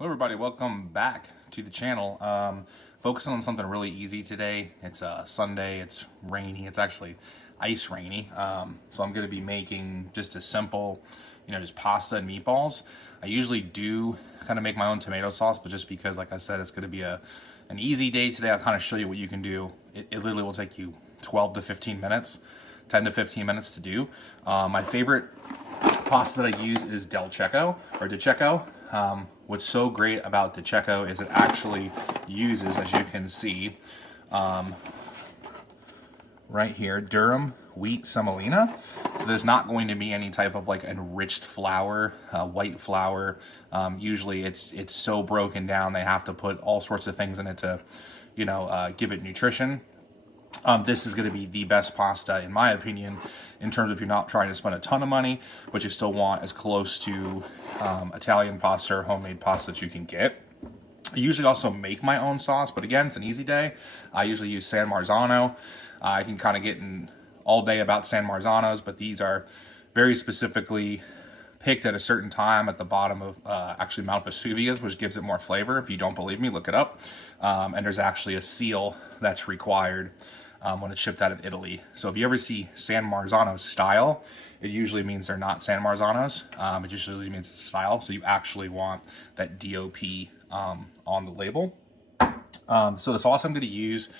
Hello everybody, welcome back to the channel. Focusing on something really easy today. It's Sunday, it's rainy, it's actually ice rainy. So I'm going to be making just a simple, just pasta and meatballs. I usually do kind of make my own tomato sauce, but just because, like I said, it's going to be an easy day today, I'll kind of show you what you can do. It literally will take you 12 to 15 minutes, 10 to 15 minutes to do. My favorite pasta that I use is Del Cecco, or Di Cecco. What's so great about Di Cecco is it actually uses, as you can see, right here, durum wheat semolina. So there's not going to be any type of like enriched flour, white flour. Usually it's so broken down they have to put all sorts of things in it to, give it nutrition. This is going to be the best pasta, in my opinion, in terms of you're not trying to spend a ton of money, but you still want as close to Italian pasta or homemade pasta that you can get. I usually also make my own sauce, but again, it's an easy day. I usually use San Marzano. I can kind of get in all day about San Marzanos, but these are very specifically picked at a certain time at the bottom of actually Mount Vesuvius, which gives it more flavor. If you don't believe me, look it up. And there's actually a seal that's required when it's shipped out of Italy. So if you ever see San Marzano style, it usually means they're not San Marzanos. It usually means it's style. So you actually want that DOP on the label. So the sauce I'm going to use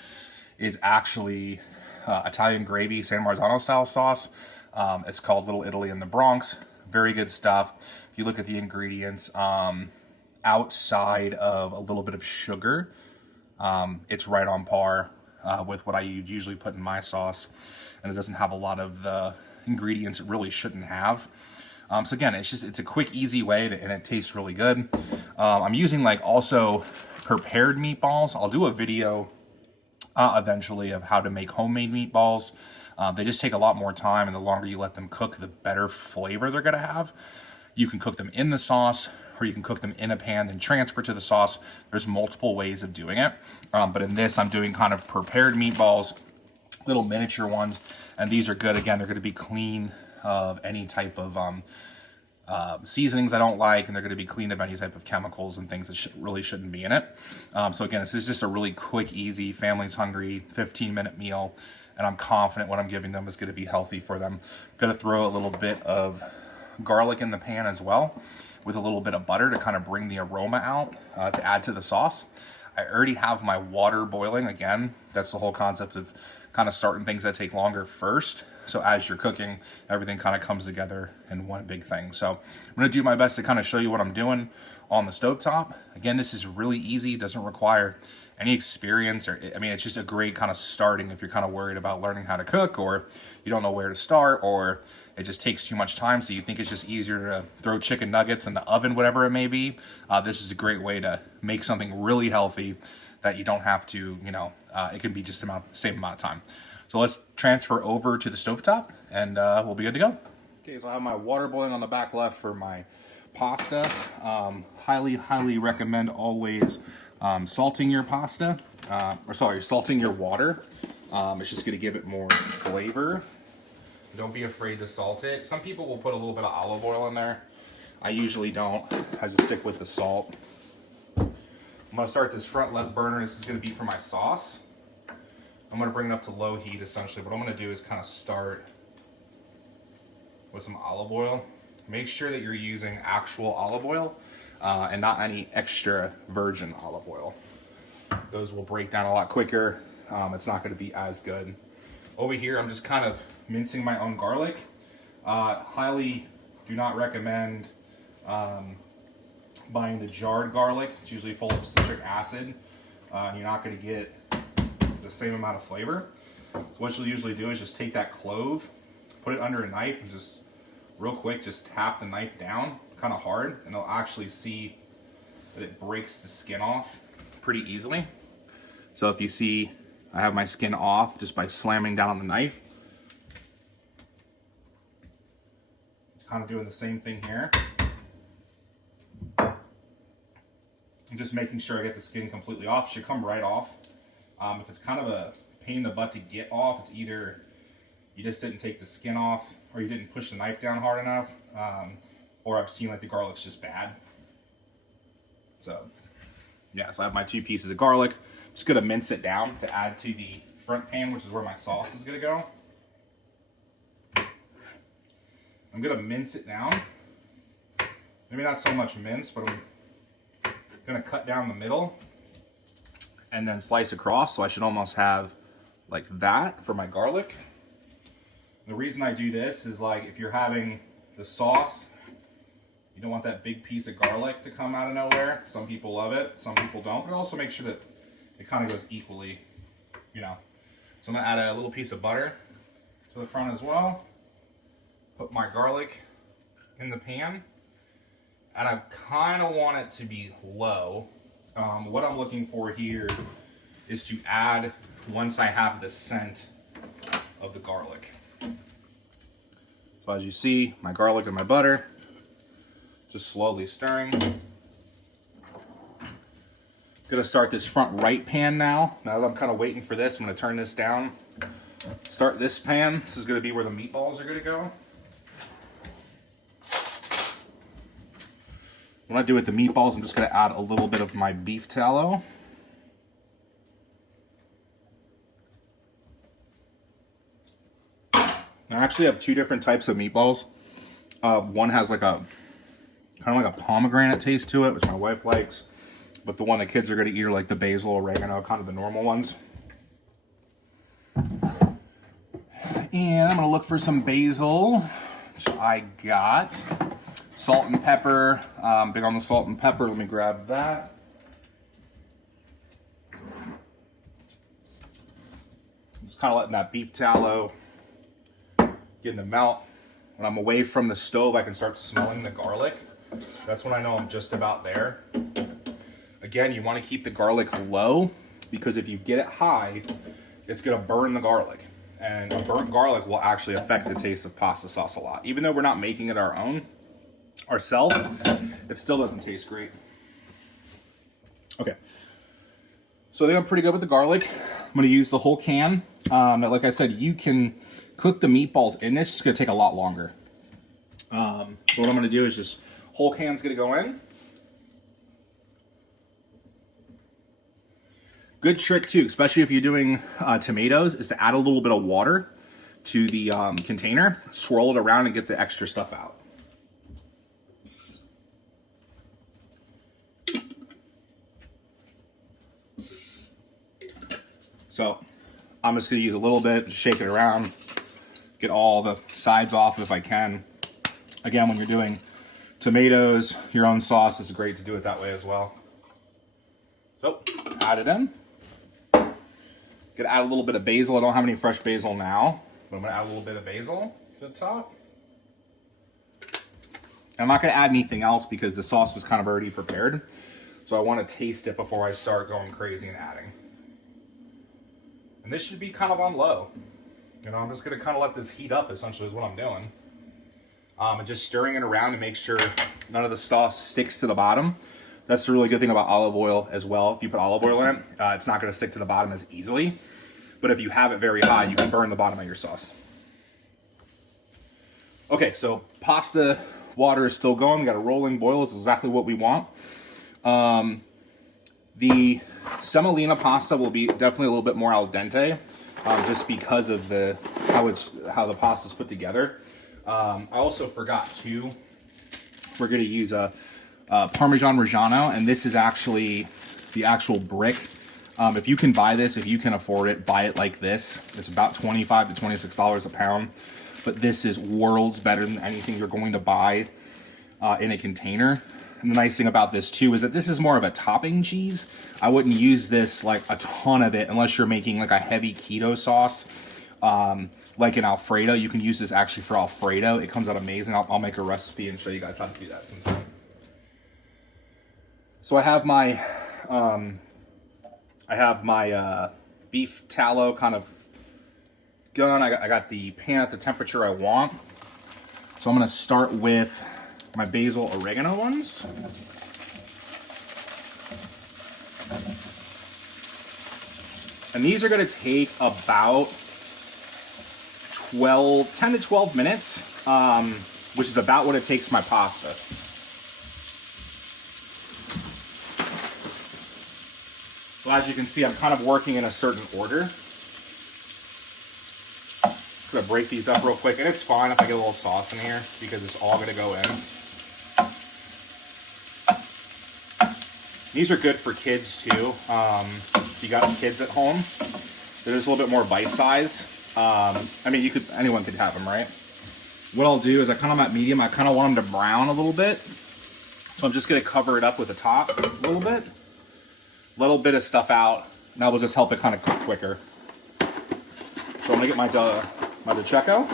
is actually Italian gravy, San Marzano style sauce. It's called Little Italy in the Bronx. Very good stuff. If you look at the ingredients, outside of a little bit of sugar, it's right on par with what I usually put in my sauce, and it doesn't have a lot of the ingredients it really shouldn't have. So again, it's a quick, easy way and it tastes really good. I'm using also prepared meatballs. I'll do a video eventually of how to make homemade meatballs. They just take a lot more time, and the longer you let them cook, the better flavor they're going to have. You can cook them in the sauce, or you can cook them in a pan, then transfer to the sauce. There's multiple ways of doing it. But in this, I'm doing kind of prepared meatballs, little miniature ones, and these are good. Again, they're going to be clean of any type of seasonings I don't like, and they're going to be clean of any type of chemicals and things that really shouldn't be in it. So again, this is just a really quick, easy, family's hungry, 15-minute meal, and I'm confident what I'm giving them is going to be healthy for them. I'm going to throw a little bit of garlic in the pan as well, with a little bit of butter to kind of bring the aroma out to add to the sauce. I already have my water boiling. Again, that's the whole concept of kind of starting things that take longer first. So as you're cooking, everything kind of comes together in one big thing. So I'm going to do my best to kind of show you what I'm doing on the stovetop. Again, this is really easy. It doesn't require any experience, it's just a great kind of starting if you're kind of worried about learning how to cook, or you don't know where to start, or it just takes too much time, so you think it's just easier to throw chicken nuggets in the oven, whatever it may be. This is a great way to make something really healthy that you don't have to, it can be just the same amount of time. So let's transfer over to the stovetop, and we'll be good to go. Okay, so I have my water boiling on the back left for my pasta. Highly recommend always salting your pasta, salting your water. It's just going to give it more flavor. Don't be afraid to salt it. Some people will put a little bit of olive oil in there. I usually don't. I just stick with the salt. I'm going to start this front left burner. This is going to be for my sauce. I'm going to bring it up to low heat, essentially. What I'm going to do is kind of start with some olive oil. Make sure that you're using actual olive oil and not any extra virgin olive oil. Those will break down a lot quicker. It's not going to be as good. Over here, I'm just kind of mincing my own garlic. Highly do not recommend buying the jarred garlic. It's usually full of citric acid. You're not going to get the same amount of flavor. So what you'll usually do is just take that clove, put it under a knife, and just real quick, just tap the knife down kind of hard, and you'll actually see that it breaks the skin off pretty easily. So if you see, I have my skin off just by slamming down on the knife. Kind of doing the same thing here. I'm just making sure I get the skin completely off. It should come right off. If it's kind of a pain in the butt to get off, it's either you just didn't take the skin off, or you didn't push the knife down hard enough, or I've seen the garlic's just bad. So yeah, so I have my 2 pieces of garlic. I'm just gonna mince it down to add to the front pan, which is where my sauce is gonna go. I'm gonna mince it down. Maybe not so much mince, but I'm gonna cut down the middle and then slice across, so I should almost have like that for my garlic. The reason I do this is, like, if you're having the sauce, you don't want that big piece of garlic to come out of nowhere. Some people love it, some people don't, but also make sure that it kind of goes equally, you know. So I'm gonna add a little piece of butter to the front as well. Put my garlic in the pan, and I kind of want it to be low. What I'm looking for here is to add once I have the scent of the garlic. So as you see, my garlic and my butter, just slowly stirring. Gonna start this front right pan now. Now that I'm kind of waiting for this, I'm gonna turn this down. Start this pan. This is gonna be where the meatballs are gonna go. What I do with the meatballs, I'm just gonna add a little bit of my beef tallow. I actually have 2 different types of meatballs. One has like a kind of like a pomegranate taste to it, which my wife likes. But the one the kids are going to eat are like the basil, oregano, kind of the normal ones. And I'm going to look for some basil, which I got. Salt and pepper. Big on the salt and pepper. Let me grab that. Just kind of letting that beef tallow getting to melt. When I'm away from the stove, I can start smelling the garlic. That's when I know I'm just about there. Again, you want to keep the garlic low, because if you get it high, it's going to burn the garlic. And a burnt garlic will actually affect the taste of pasta sauce a lot. Even though we're not making it ourselves, it still doesn't taste great. Okay. So I think I'm pretty good with the garlic. I'm going to use the whole can. Like I said, you can cook the meatballs in this. It's going to take a lot longer. So what I'm going to do is just whole can's going to go in. Good trick too, especially if you're doing tomatoes, is to add a little bit of water to the container, swirl it around, and get the extra stuff out. So I'm just going to use a little bit, shake it around, get all the sides off if I can. Again, when you're doing tomatoes, your own sauce, is great to do it that way as well. So, add it in. Gonna add a little bit of basil. I don't have any fresh basil now, but I'm gonna add a little bit of basil to the top. And I'm not gonna add anything else because the sauce was kind of already prepared. So I want to taste it before I start going crazy and adding. And this should be kind of on low. You know, I'm just gonna kind of let this heat up, essentially, is what I'm doing. And just stirring it around to make sure none of the sauce sticks to the bottom. That's the really good thing about olive oil as well. If you put olive oil in it, it's not going to stick to the bottom as easily. But if you have it very high, you can burn the bottom of your sauce. Okay, so pasta water is still going. We got a rolling boil. It's exactly what we want. The semolina pasta will be definitely a little bit more al dente, just because of how the pasta is put together. I also forgot too, we're going to use a Parmesan Reggiano, and this is actually the actual brick. If you can buy this, if you can afford it, buy it like this. It's about $25 to $26 a pound, but this is worlds better than anything you're going to buy in a container. And the nice thing about this too is that this is more of a topping cheese. I wouldn't use this like a ton of it unless you're making like a heavy keto sauce. Like an Alfredo, you can use this actually for Alfredo. It comes out amazing. I'll make a recipe and show you guys how to do that sometime. So I have my beef tallow kind of going. I got the pan at the temperature I want. So I'm going to start with my basil oregano ones. And these are going to take about 10 to 12 minutes, which is about what it takes my pasta. So as you can see, I'm kind of working in a certain order. I'm gonna break these up real quick, and it's fine if I get a little sauce in here because it's all gonna go in. These are good for kids too. If you got kids at home, they're just a little bit more bite size. I mean, anyone could have them, right? What I'll do is I kind of at medium. I kind of want them to brown a little bit, so I'm just gonna cover it up with the top a little bit. Little bit of stuff out, and that will just help it kind of cook quicker. So I'm gonna get my Diceco.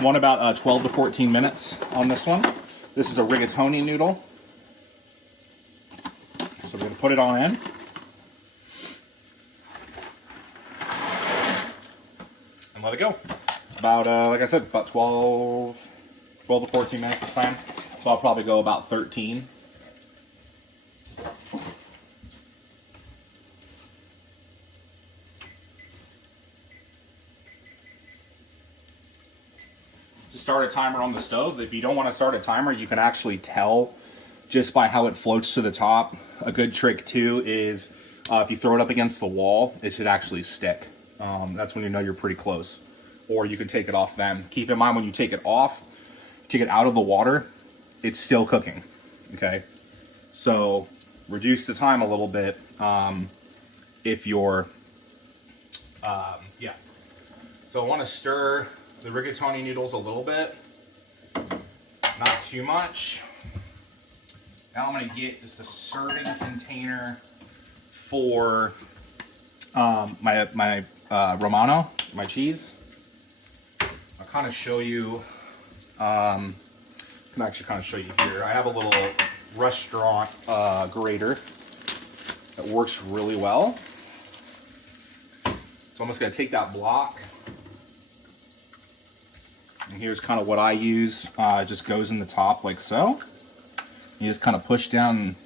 Want about 12 to 14 minutes on this one. This is a rigatoni noodle. So we're gonna put it on in. And let it go. About, like I said, about 12 to 14 minutes this time. So I'll probably go about 13. Start a timer on the stove. If you don't want to start a timer, you can actually tell just by how it floats to the top. A good trick too is if you throw it up against the wall, it should actually stick. That's when you know you're pretty close. Or you can take it off then. Keep in mind when you take it off, take it out of the water, it's still cooking. Okay, so reduce the time a little bit if you're yeah. So I want to stir the rigatoni noodles a little bit, not too much. Now I'm going to get just a serving container for my Romano, my cheese. I'll kind of show you, can actually kind of show you here. I have a little restaurant grater that works really well. So I'm just going to take that block. And here's kind of what I use. It just goes in the top like so. You just kind of push down and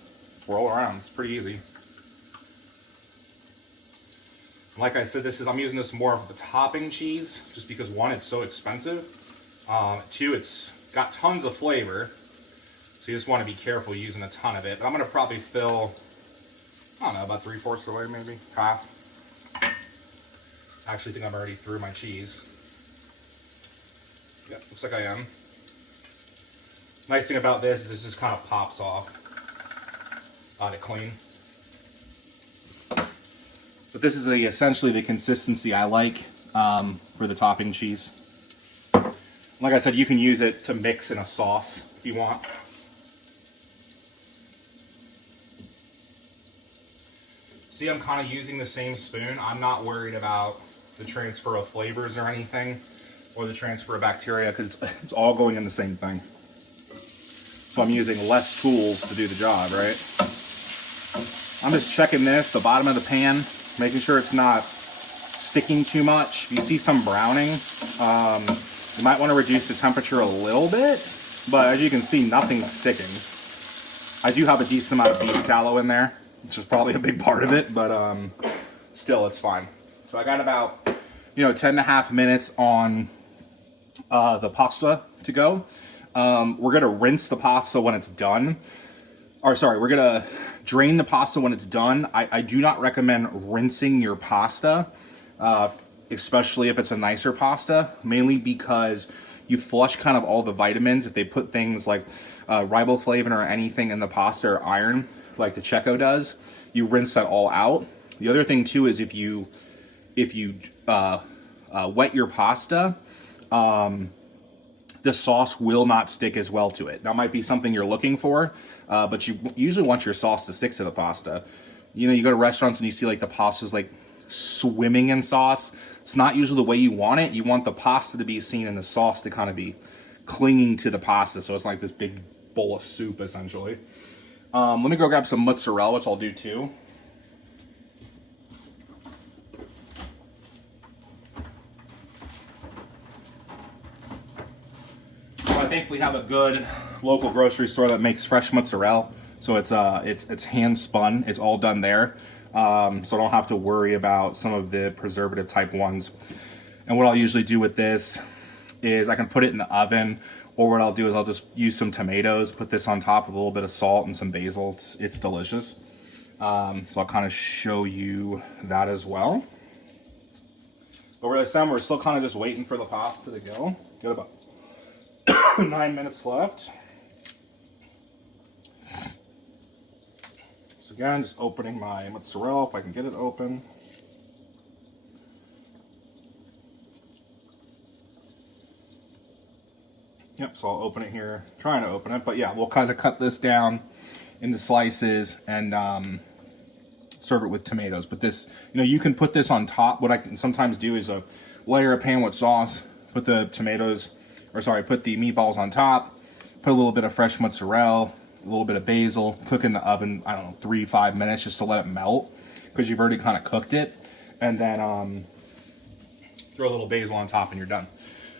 roll around. It's pretty easy. Like I said, I'm using this more of the topping cheese, just because one, it's so expensive. Two, it's got tons of flavor. So you just want to be careful using a ton of it. But I'm going to probably fill, I don't know, about 3/4 of the way, maybe half. I actually think I'm already through my cheese. Yeah, looks like I am. Nice thing about this is it just kind of pops off out of clean. But this is essentially the consistency I like for the topping cheese. Like I said, you can use it to mix in a sauce if you want. See, I'm kind of using the same spoon. I'm not worried about the transfer of flavors or anything, or the transfer of bacteria, because it's all going in the same thing. So I'm using less tools to do the job, right? I'm just checking this, the bottom of the pan, making sure it's not sticking too much. If you see some browning, you might want to reduce the temperature a little bit, but as you can see, nothing's sticking. I do have a decent amount of beef tallow in there, which is probably a big part of it, but still, it's fine. So I got about 10.5 minutes on the pasta to go. We're gonna rinse the pasta when it's done. Or sorry, we're gonna drain the pasta when it's done. I do not recommend rinsing your pasta, especially if it's a nicer pasta, mainly because you flush kind of all the vitamins. If they put things like riboflavin or anything in the pasta or iron, like the Diceco does, you rinse that all out. The other thing too is if you wet your pasta, the sauce will not stick as well to it. That might be something you're looking for, but you usually want your sauce to stick to the pasta. You go to restaurants and you see like the pasta's like swimming in sauce. It's not usually the way you want it. You want the pasta to be seen and the sauce to kind of be clinging to the pasta, so it's like this big bowl of soup essentially. Let me go grab some mozzarella, which I'll do too. I thankfully have a good local grocery store that makes fresh mozzarella, so it's hand spun. It's all done there, so I don't have to worry about some of the preservative type ones. And what I'll usually do with this is I can put it in the oven, Or what I'll do is I'll just use some tomatoes, put this on top with a little bit of salt and some basil. It's delicious. So I'll kind of show you that as well. Over this time, we're still kind of just waiting for the pasta to go. Got about 9 minutes left. So again, just opening my mozzarella if I can get it open. Yep, so I'll open it here, trying to open it, but yeah, we'll kind of cut this down into slices and serve it with tomatoes. But this, you can put this on top. What I can sometimes do is layer a pan with sauce, put the put the meatballs on top, put a little bit of fresh mozzarella, a little bit of basil, cook in the oven, I don't know, 3-5 minutes just to let it melt, because you've already kind of cooked it, and then throw a little basil on top and you're done.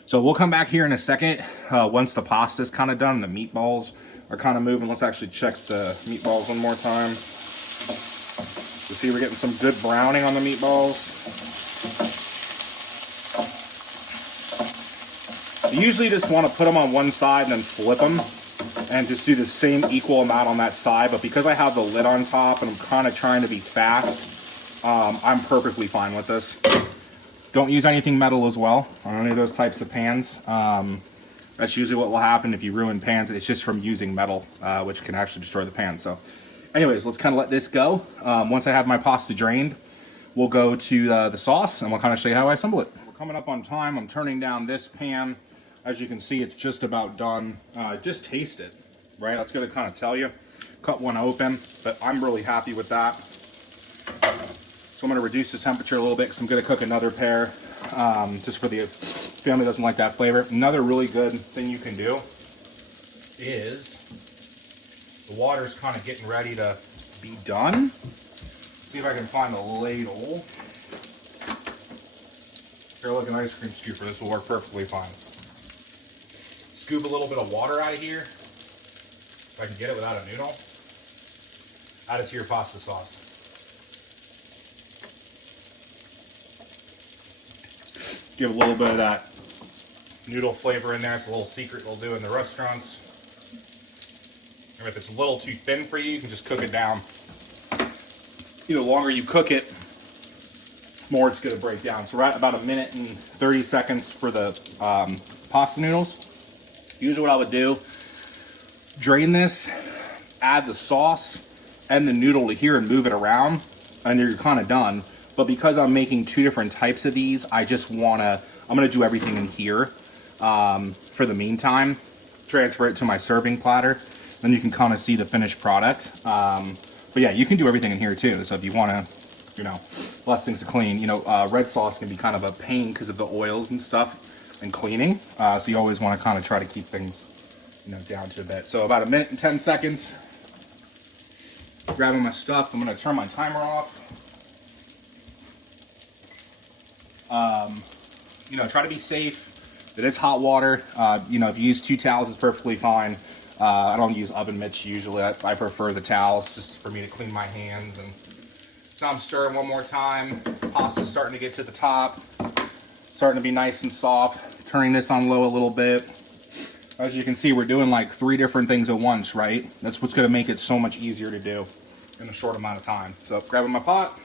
So we'll come back here in a second once the pasta's kind of done and the meatballs are kind of moving. Let's actually check the meatballs one more time. You see we're getting some good browning on the meatballs. You usually just want to put them on one side and then flip them and just do the same equal amount on that side. But because I have the lid on top and I'm kind of trying to be fast, I'm perfectly fine with this. Don't use anything metal as well on any of those types of pans. That's usually what will happen if you ruin pans. It's just from using metal, which can actually destroy the pan. So anyways, let's kind of let this go. Once I have my pasta drained, we'll go to the sauce and we'll kind of show you how I assemble it. We're coming up on time. I'm turning down this pan. As you can see, it's just about done. Just taste it, right? That's going to kind of tell you. Cut one open, but I'm really happy with that. So I'm going to reduce the temperature a little bit because I'm going to cook another pair just for the family that doesn't like that flavor. Another really good thing you can do is the water's kind of getting ready to be done. See if I can find a ladle. Here, look, an ice cream scooper. This will work perfectly fine. Scoop a little bit of water out of here, if I can get it without a noodle. Add it to your pasta sauce. Give a little bit of that noodle flavor in there. It's a little secret they'll do in the restaurants. And if it's a little too thin for you, you can just cook it down. The longer you cook it, the more it's going to break down. So right about 1 minute and 30 seconds for the pasta noodles. Usually what I would do, drain this, add the sauce and the noodle to here and move it around, and you're kind of done. But because I'm making 2 different types of these, I'm going to do everything in here for the meantime. Transfer it to my serving platter. Then you can kind of see the finished product. But yeah, you can do everything in here too. So if you want to, less things to clean. Red sauce can be kind of a pain because of the oils and stuff and cleaning. So you always want to kind of try to keep things, down to a bit. So about 1 minute and 10 seconds. Grabbing my stuff. I'm going to turn my timer off. Try to be safe. It is hot water. If you use 2 towels, it's perfectly fine. I don't use oven mitts usually. I prefer the towels just for me to clean my hands. And so I'm stirring one more time. Pasta's starting to get to the top. Starting to be nice and soft. Turning this on low a little bit. As you can see, we're doing like 3 different things at once, right? That's what's going to make it so much easier to do in a short amount of time. So grabbing my pot.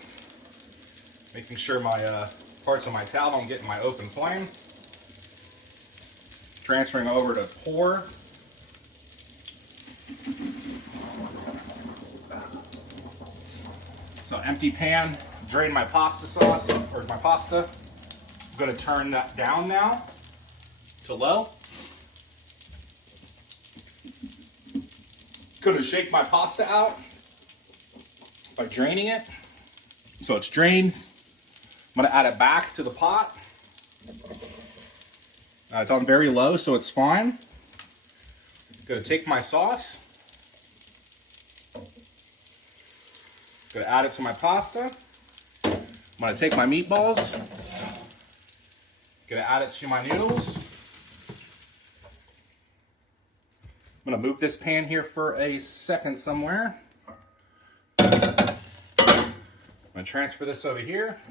Making sure my parts of my towel don't get in my open flame. Transferring over to pour. So empty pan, drain my pasta sauce, or my pasta. I'm going to turn that down now to low. Going to shake my pasta out by draining it. So it's drained. I'm going to add it back to the pot. It's on very low, so it's fine. Going to take my sauce. Going to add it to my pasta. I'm going to take my meatballs. Going to add it to my noodles. I'm going to move this pan here for a second somewhere. I'm going to transfer this over here.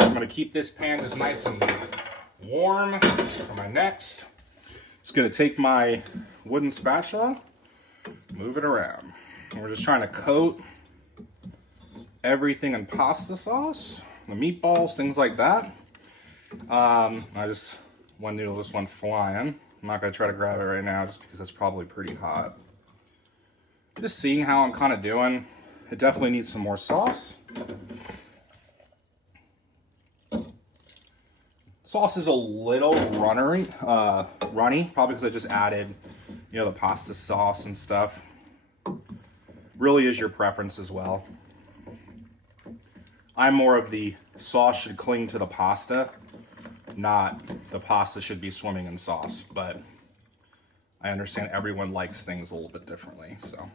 I'm going to keep this pan just nice and warm for my next. Just gonna take my wooden spatula, move it around. And we're just trying to coat everything in pasta sauce, the meatballs, things like that. One noodle just went flying. I'm not gonna try to grab it right now just because it's probably pretty hot. Just seeing how I'm kind of doing. It definitely needs some more sauce. Sauce is a little runny, probably because I just added, you know, the pasta sauce and stuff. Really is your preference as well. I'm more of the sauce should cling to the pasta, not the pasta should be swimming in sauce, but I understand everyone likes things a little bit differently, so.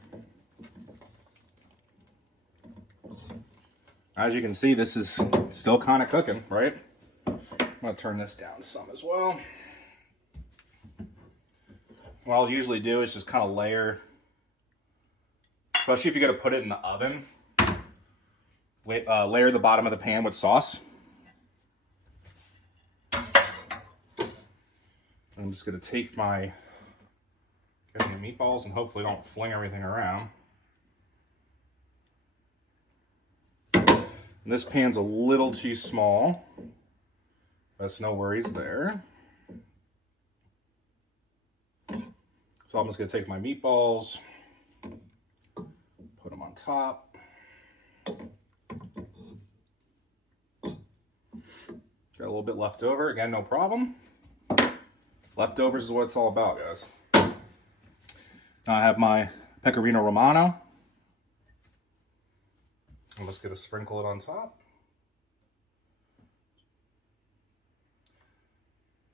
As you can see, this is still kind of cooking, right? I'm gonna turn this down some as well. What I'll usually do is just kind of layer, especially if you're gonna put it in the oven, layer the bottom of the pan with sauce. I'm just gonna take my meatballs and hopefully don't fling everything around. And this pan's a little too small. That's no worries there. So I'm just gonna take my meatballs, put them on top. Got a little bit left over, again, no problem. Leftovers is what it's all about, guys. Now I have my pecorino romano. I'm just gonna sprinkle it on top.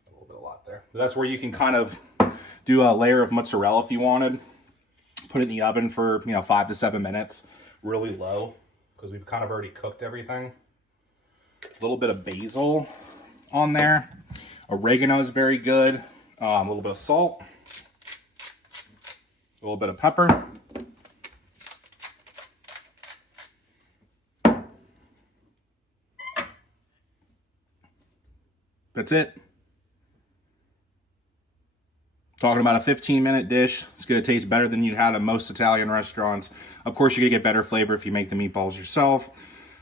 A little bit, a lot there. But that's where you can kind of do a layer of mozzarella if you wanted. Put it in the oven for 5 to 7 minutes, really low, because we've kind of already cooked everything. A little bit of basil on there. Oregano is very good. A little bit of salt. A little bit of pepper. That's it. Talking about a 15-minute dish. It's going to taste better than you'd had at most Italian restaurants. Of course, you're going to get better flavor if you make the meatballs yourself.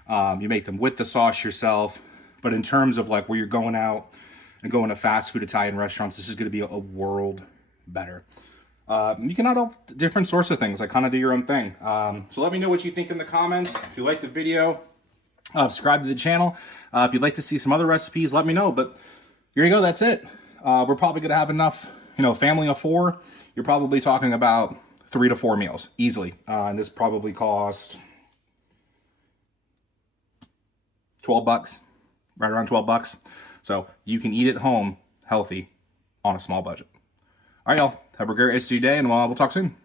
You make them with the sauce yourself. But in terms of like where you're going out and going to fast food Italian restaurants, this is going to be a world better. You can add all different sorts of things. Like kind of do your own thing. So let me know what you think in the comments. If you liked the video, subscribe to the channel. If you'd like to see some other recipes, let me know. But here you go. That's it. We're probably going to have enough, family of 4. You're probably talking about 3 to 4 meals easily. And this probably cost $12, right around $12. So you can eat at home healthy on a small budget. All right, y'all. Have a great rest of your day, and we'll talk soon.